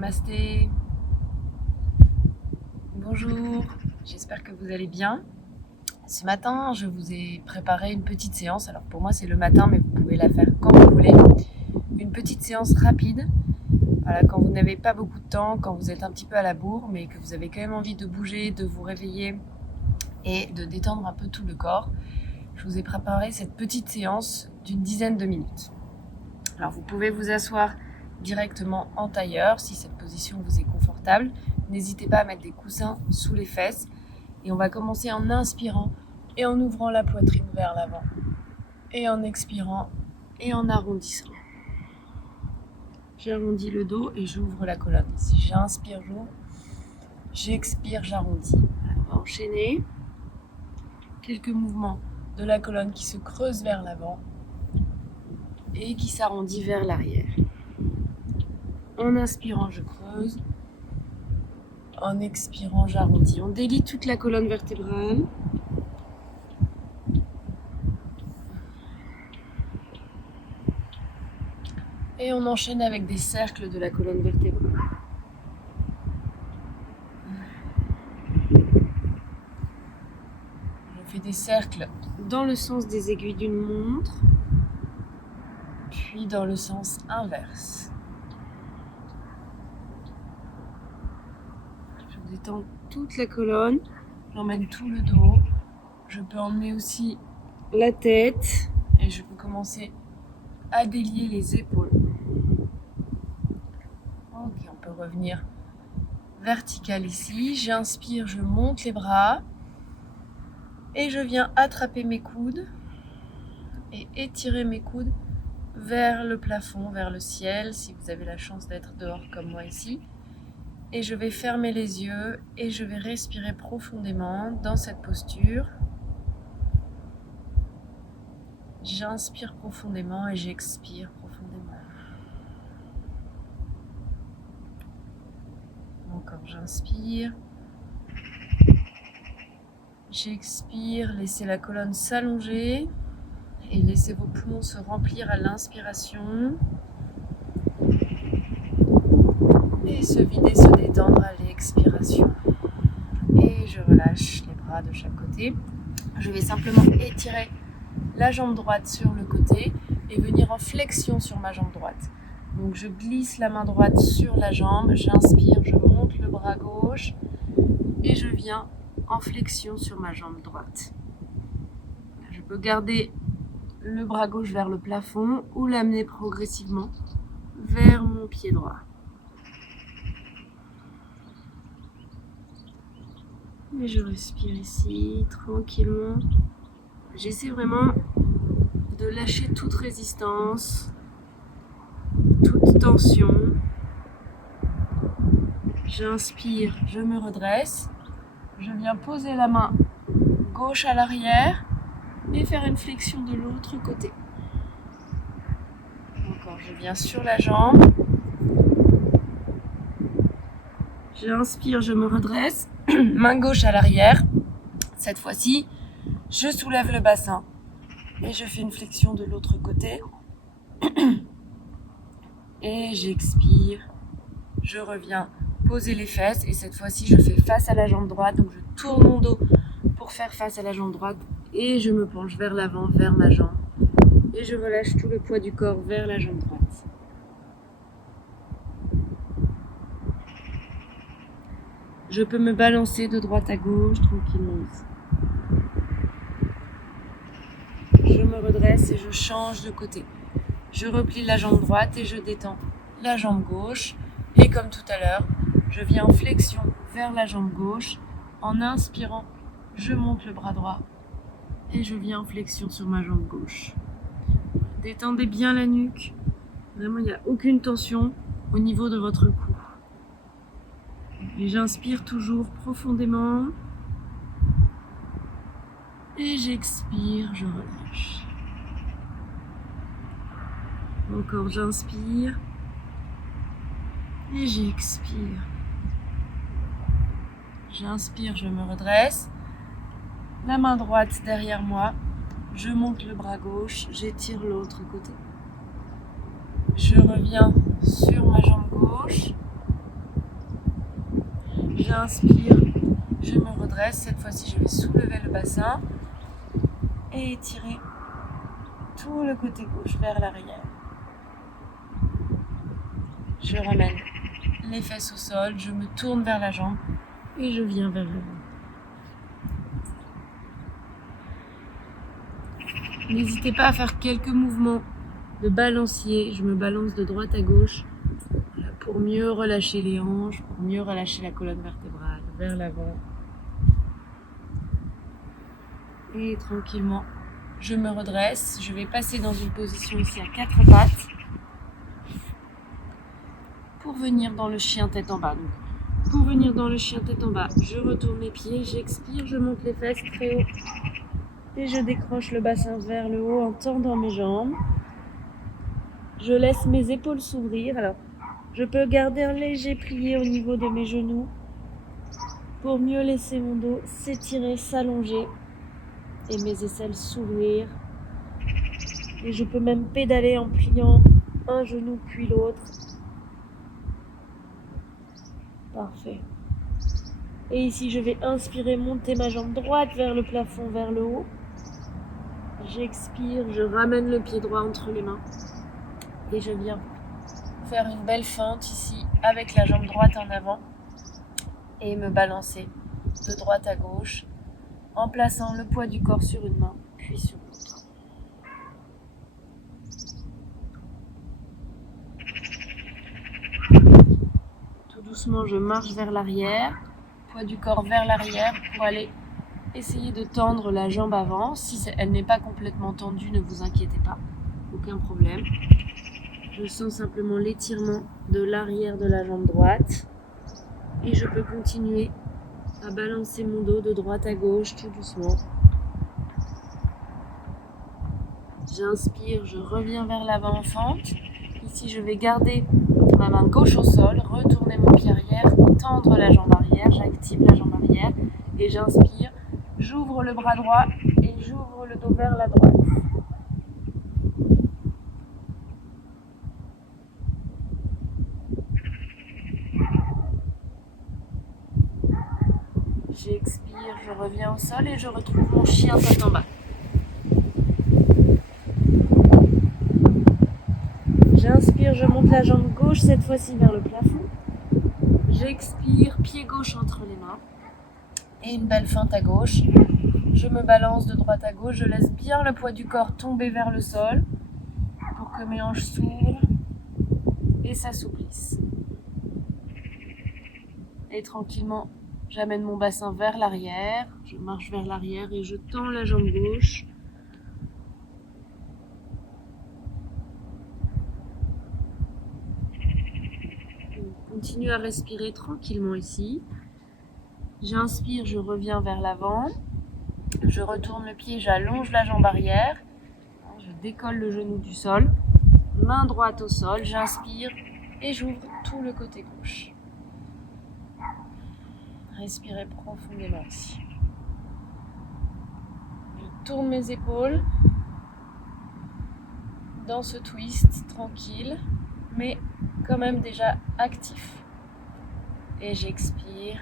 Namasté. Bonjour, j'espère que vous allez bien. Ce matin, je vous ai préparé une petite séance. Alors pour moi, c'est le matin, mais vous pouvez la faire quand vous voulez. Une petite séance rapide. Voilà, quand vous n'avez pas beaucoup de temps, quand vous êtes un petit peu à la bourre, mais que vous avez quand même envie de bouger, de vous réveiller et de détendre un peu tout le corps. Je vous ai préparé cette petite séance d'une dizaine de minutes. Alors vous pouvez vous asseoir directement en tailleur si cette position vous est confortable. N'hésitez pas à mettre des coussins sous les fesses. Et on va commencer en inspirant et en ouvrant la poitrine vers l'avant. Et en expirant et en arrondissant. J'arrondis le dos et j'ouvre la colonne. Si j'inspire, j'ouvre. J'expire, j'arrondis. On va enchaîner. Quelques mouvements de la colonne qui se creuse vers l'avant et qui s'arrondit vers l'arrière. En inspirant, je creuse. En expirant, j'arrondis. On délie toute la colonne vertébrale. Et on enchaîne avec des cercles de la colonne vertébrale. Je fais des cercles dans le sens des aiguilles d'une montre, puis dans le sens inverse. Je détends toute la colonne, j'emmène tout le dos. Je peux emmener aussi la tête et je peux commencer à délier les épaules. Ok, on peut revenir vertical ici. J'inspire, je monte les bras et je viens attraper mes coudes et étirer mes coudes vers le plafond, vers le ciel, si vous avez la chance d'être dehors comme moi ici. Et je vais fermer les yeux et je vais respirer profondément dans cette posture. J'inspire profondément et j'expire profondément. Encore, j'inspire. J'expire, laissez la colonne s'allonger et laissez vos poumons se remplir à l'inspiration. Et se vider, se détendre à l'expiration. Et je relâche les bras de chaque côté. Je vais simplement étirer la jambe droite sur le côté et venir en flexion sur ma jambe droite. Donc je glisse la main droite sur la jambe, j'inspire, je monte le bras gauche et je viens en flexion sur ma jambe droite. Je peux garder le bras gauche vers le plafond ou l'amener progressivement vers mon pied droit. Et je respire ici, tranquillement. J'essaie vraiment de lâcher toute résistance, toute tension. J'inspire, je me redresse. Je viens poser la main gauche à l'arrière et faire une flexion de l'autre côté. Encore, je viens sur la jambe. J'inspire, je me redresse. Main gauche à l'arrière. Cette fois-ci, je soulève le bassin et je fais une flexion de l'autre côté. Et j'expire. Je reviens poser les fesses et cette fois-ci, je fais face à la jambe droite. Donc je tourne mon dos pour faire face à la jambe droite et je me penche vers l'avant, vers ma jambe. Et je relâche tout le poids du corps vers la jambe droite. Je peux me balancer de droite à gauche tranquillement. Je me redresse et je change de côté. Je replie la jambe droite et je détends la jambe gauche. Et comme tout à l'heure, je viens en flexion vers la jambe gauche. En inspirant, je monte le bras droit et je viens en flexion sur ma jambe gauche. Détendez bien la nuque. Vraiment, il n'y a aucune tension au niveau de votre cou. Et j'inspire toujours profondément. Et j'expire, je relâche. Encore, j'inspire. Et j'expire. J'inspire, je me redresse. La main droite derrière moi. Je monte le bras gauche, j'étire l'autre côté. Je reviens sur ma jambe gauche. J'inspire, je me redresse. Cette fois-ci, je vais soulever le bassin et étirer tout le côté gauche vers l'arrière. Je ramène les fesses au sol, je me tourne vers la jambe et je viens vers le haut. N'hésitez pas à faire quelques mouvements de balancier. Je me balance de droite à gauche pour mieux relâcher les hanches, pour mieux relâcher la colonne vertébrale vers l'avant. Et tranquillement, je me redresse. Je vais passer dans une position ici à 4 pattes pour venir dans le chien tête en bas. Donc, pour venir dans le chien tête en bas, je retourne les pieds, j'expire, je monte les fesses très haut. Et je décroche le bassin vers le haut en tendant mes jambes. Je laisse mes épaules s'ouvrir. Alors, je peux garder un léger plié au niveau de mes genoux pour mieux laisser mon dos s'étirer, s'allonger et mes aisselles s'ouvrir. Et je peux même pédaler en pliant un genou puis l'autre. Parfait. Et ici, je vais inspirer, monter ma jambe droite vers le plafond, vers le haut. J'expire, je ramène le pied droit entre les mains et je viens faire une belle fente ici avec la jambe droite en avant et me balancer de droite à gauche en plaçant le poids du corps sur une main puis sur l'autre. Tout doucement, je marche vers l'arrière, poids du corps vers l'arrière pour aller essayez de tendre la jambe avant. Si elle n'est pas complètement tendue, ne vous inquiétez pas, aucun problème. Je sens simplement l'étirement de l'arrière de la jambe droite. Et je peux continuer à balancer mon dos de droite à gauche tout doucement. J'inspire, je reviens vers l'avant en fente. Ici, je vais garder ma main gauche au sol, retourner mon pied arrière, tendre la jambe arrière, j'active la jambe arrière et j'inspire. J'ouvre le bras droit et j'ouvre le dos vers la droite. J'expire, je reviens au sol et je retrouve mon chien tête en bas. J'inspire, je monte la jambe gauche cette fois-ci vers le plafond. J'expire, pied gauche entre les mains. Et une belle fente à gauche. Je me balance de droite à gauche, je laisse bien le poids du corps tomber vers le sol pour que mes hanches s'ouvrent et s'assouplissent. Et tranquillement, j'amène mon bassin vers l'arrière, je marche vers l'arrière et je tends la jambe gauche. On continue à respirer tranquillement ici. J'inspire, je reviens vers l'avant. Je retourne le pied, j'allonge la jambe arrière. Je décolle le genou du sol. Main droite au sol, j'inspire et j'ouvre tout le côté gauche. Respirez profondément ici. Je tourne mes épaules dans ce twist tranquille, mais quand même déjà actif. Et j'expire.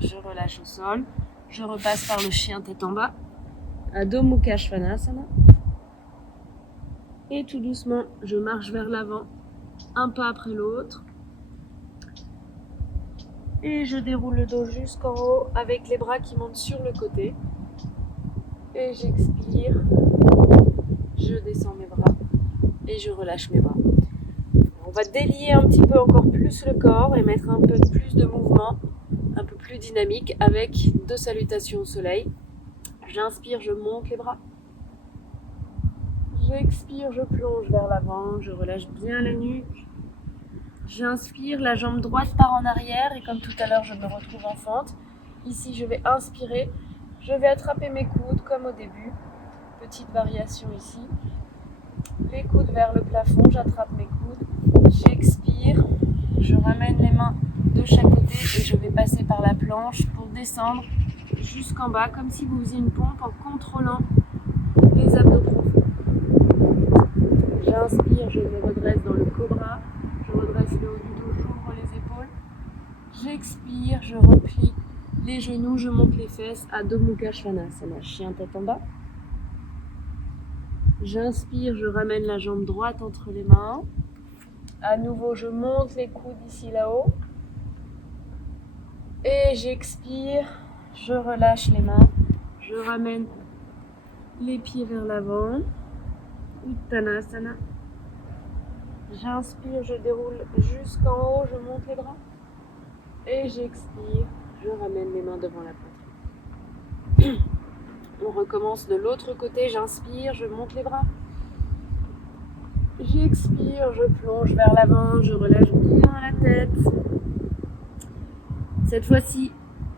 Je relâche au sol, je repasse par le chien tête en bas, Adho Mukha Svanasana. Et tout doucement, je marche vers l'avant, un pas après l'autre. Et je déroule le dos jusqu'en haut avec les bras qui montent sur le côté. Et j'expire, je descends mes bras et je relâche mes bras. On va délier un petit peu encore plus le corps et mettre un peu plus de mouvement, un peu plus dynamique avec 2 salutations au soleil. J'inspire, je monte les bras. J'expire, je plonge vers l'avant, je relâche bien la nuque. J'inspire, la jambe droite part en arrière et comme tout à l'heure, je me retrouve en fente. Ici, je vais inspirer, je vais attraper mes coudes comme au début. Petite variation ici. Les coudes vers le plafond, j'attrape mes coudes. J'expire, je ramène les mains de chaque côté et je vais passer par la planche pour descendre jusqu'en bas comme si vous faisiez une pompe en contrôlant les abdos profonds. J'inspire, je me redresse dans le cobra, je redresse le haut du dos, j'ouvre les épaules, J'expire, je replie les genoux, je monte les fesses. Adho Mukha Svanasana, chien tête en bas. J'inspire, je ramène la jambe droite entre les mains. À nouveau, je monte les coudes ici là-haut. Et j'expire, je relâche les mains. Je ramène les pieds vers l'avant. Uttanasana. J'inspire, je déroule jusqu'en haut, je monte les bras. Et j'expire, je ramène les mains devant la poitrine. On recommence de l'autre côté, j'inspire, je monte les bras. J'expire, je plonge vers l'avant, je relâche bien la tête. Cette fois-ci,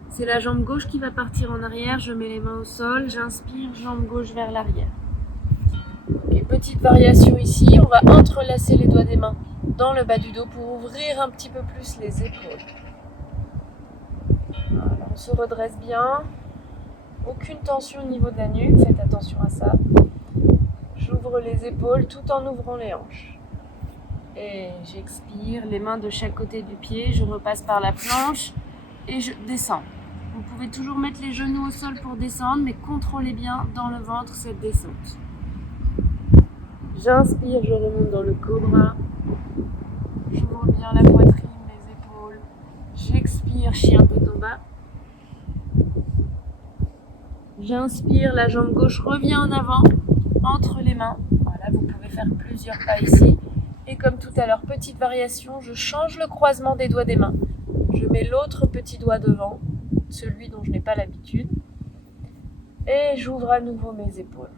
c'est la jambe gauche qui va partir en arrière, je mets les mains au sol, j'inspire, jambe gauche vers l'arrière. Okay, petite variation ici, on va entrelacer les doigts des mains dans le bas du dos pour ouvrir un petit peu plus les épaules. Voilà, on se redresse bien, aucune tension au niveau de la nuque, faites attention à ça. J'ouvre les épaules tout en ouvrant les hanches. Et j'expire, les mains de chaque côté du pied, je repasse par la planche et je descends. Vous pouvez toujours mettre les genoux au sol pour descendre, mais contrôlez bien dans le ventre cette descente. J'inspire, je remonte dans le cobra. J'ouvre bien la poitrine, les épaules. J'expire, chien tête en bas. J'inspire, la jambe gauche revient en avant, entre les mains. Voilà, vous pouvez faire plusieurs pas ici. Et comme tout à l'heure, petite variation, je change le croisement des doigts des mains. Je mets l'autre petit doigt devant, celui dont je n'ai pas l'habitude. Et j'ouvre à nouveau mes épaules.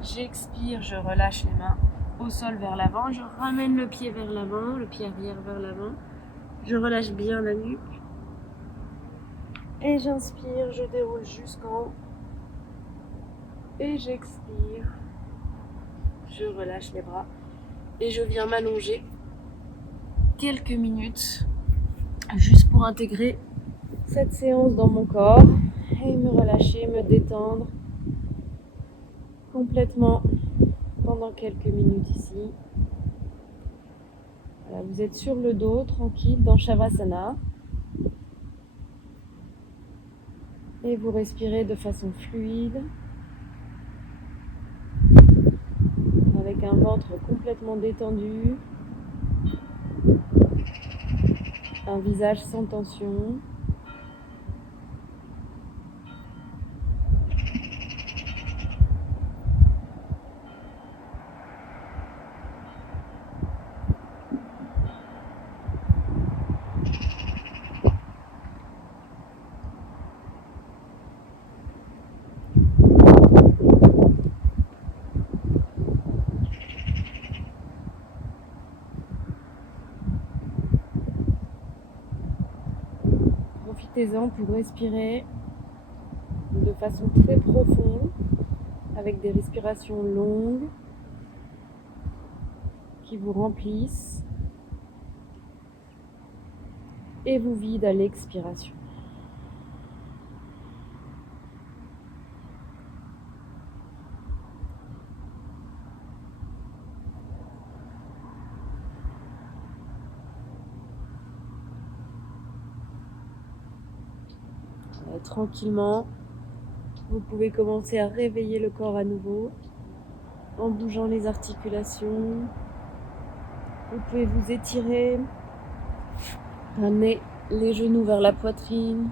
J'expire, je relâche les mains au sol vers l'avant. Je ramène le pied vers l'avant, le pied arrière vers l'avant. Je relâche bien la nuque. Et j'inspire, je déroule jusqu'en haut. Et j'expire. Je relâche les bras. Et je viens m'allonger quelques minutes juste pour intégrer cette séance dans mon corps et me relâcher, me détendre complètement pendant quelques minutes ici. Voilà, vous êtes sur le dos, tranquille, dans Shavasana. Et vous respirez de façon fluide, avec un ventre complètement détendu, un visage sans tension. Profitez-en pour respirer de façon très profonde, avec des respirations longues qui vous remplissent et vous vident à l'expiration. Tranquillement, vous pouvez commencer à réveiller le corps à nouveau en bougeant les articulations. Vous pouvez vous étirer, ramener les genoux vers la poitrine,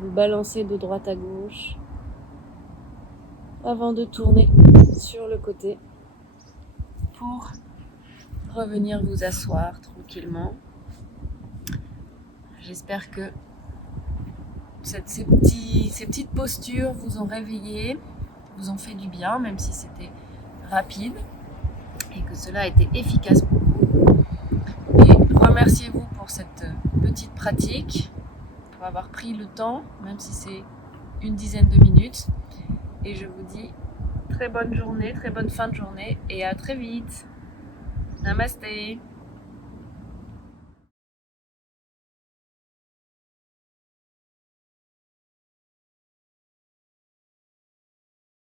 vous balancer de droite à gauche avant de tourner sur le côté pour revenir vous asseoir tranquillement. J'espère que ces petites postures vous ont réveillé, vous ont fait du bien, même si c'était rapide, et que cela a été efficace pour vous. Et remerciez-vous pour cette petite pratique, pour avoir pris le temps, même si c'est une dizaine de minutes. Et je vous dis très bonne journée, très bonne fin de journée, et à très vite. Namasté.